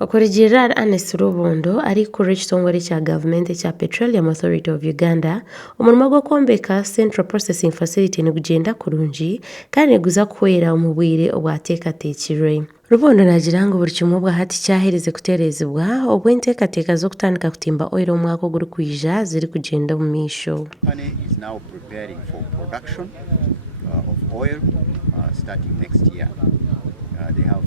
Okwetebekanisiza Ernest Rubondo ari ku ekitongole kya gavumenti kya Petroleum Authority of Uganda omulimo gw'okwombeka Central Processing Facility Nikugyenda Kurungi kandi neguza kuhwera omu bwire obwateekateekirwe. Rubondo nagira ngu buri kimwe bwa hati kyahereze kuteerezebwa obw'enteekateeka z'okutandika kutimba Oyiiro omwaka ogurikwija ziri kugyenda omu maisho. They have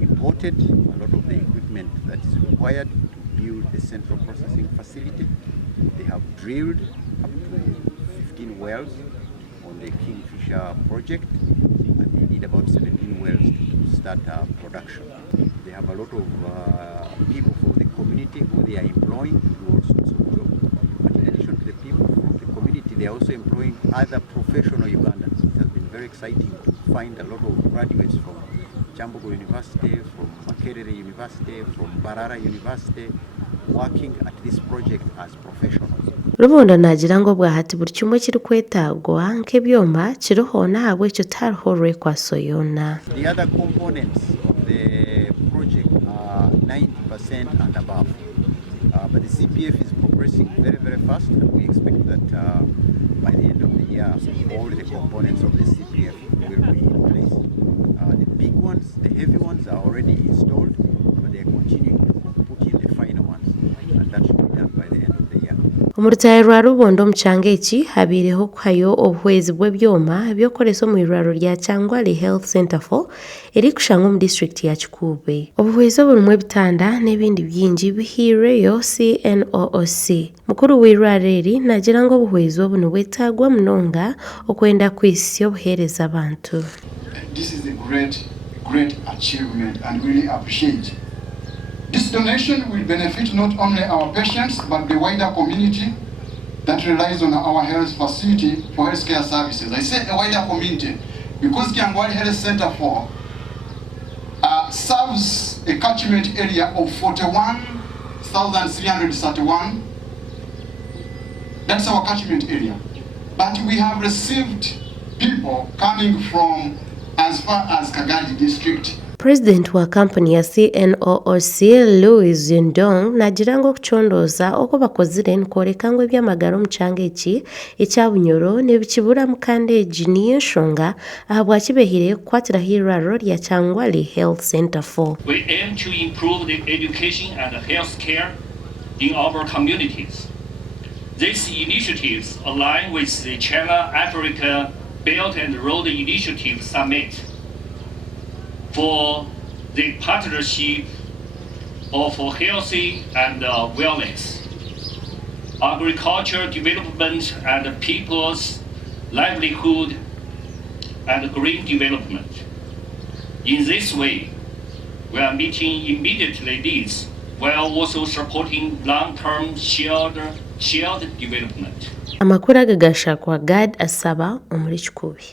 imported a lot of the equipment that is required to build the central processing facility. They have drilled up to 15 wells on the Kingfisher project, and they need about 17 wells to start production. They have a lot of people from the community who they are employing to do all sorts of jobs. But in addition to the people from the community, they are also employing other professional Ugandans. It has been very exciting to find a lot of graduates from Jambugo University, from Makerere University, from Barara University, working at this project as professionals. Rubondo nagira ngo bwa hati buri kimwe kiri kwetagwa nk'ebyoma kiriho nahabwe ekyo tariho rwekwaso yona. The other components of the project are 90% and above. But the CPF is progressing very, very fast, and we expect that by the end of the year, all the components of the CPF will be in place. The big ones, the heavy ones are already installed, but they are continuing to put in the final ones, and that should be done by the end of the year. Omu rutaare rwa Rubondo omu kyanga eki habiireho kuhayo obuhwezi bw'ebyoma by'okukoresa omu irwariro rya Kyangwali Health Center 4 eri kushanga omu district ya Kikuube. Obuhwezi oburimu ebitanda n'ebindi bingi bihiireyo CNOOC. Mukuru w'eirwariro eri nagira ngu obuhwezi obu nibwetagwa munonga okwenda kwihisa obuheereza abantu. This is a great achievement and really appreciate. This donation will benefit not only our patients but the wider community that relies on our health facility for healthcare services. I say a wider community because Kyangwali Health Center 4 serves a catchment area of 41,331. That's our catchment area. But we have received people coming from as far as Kagadi district. President wa kampani ya CNOOC Louis Ndong nagira ngu okucondooza oku bakozire nikworeka ngu ebyamagara omu kyanga eki ekya Bunyoro nibikiburamu kandi egi niyo nshonga ahabwa kibehire kukwatiraho eirwariro rya Kyangwali Health Center 4. We aim to improve the education and health care in our communities. These initiatives align with the China-Africa Belt and Road Initiative Summit for the partnership of healthy and wellness, agriculture development and people's livelihood and green development. In this way, we are meeting immediately needs while also supporting long-term shared development. Amakuru agagashakwa Gad asaba omuri Kikuube.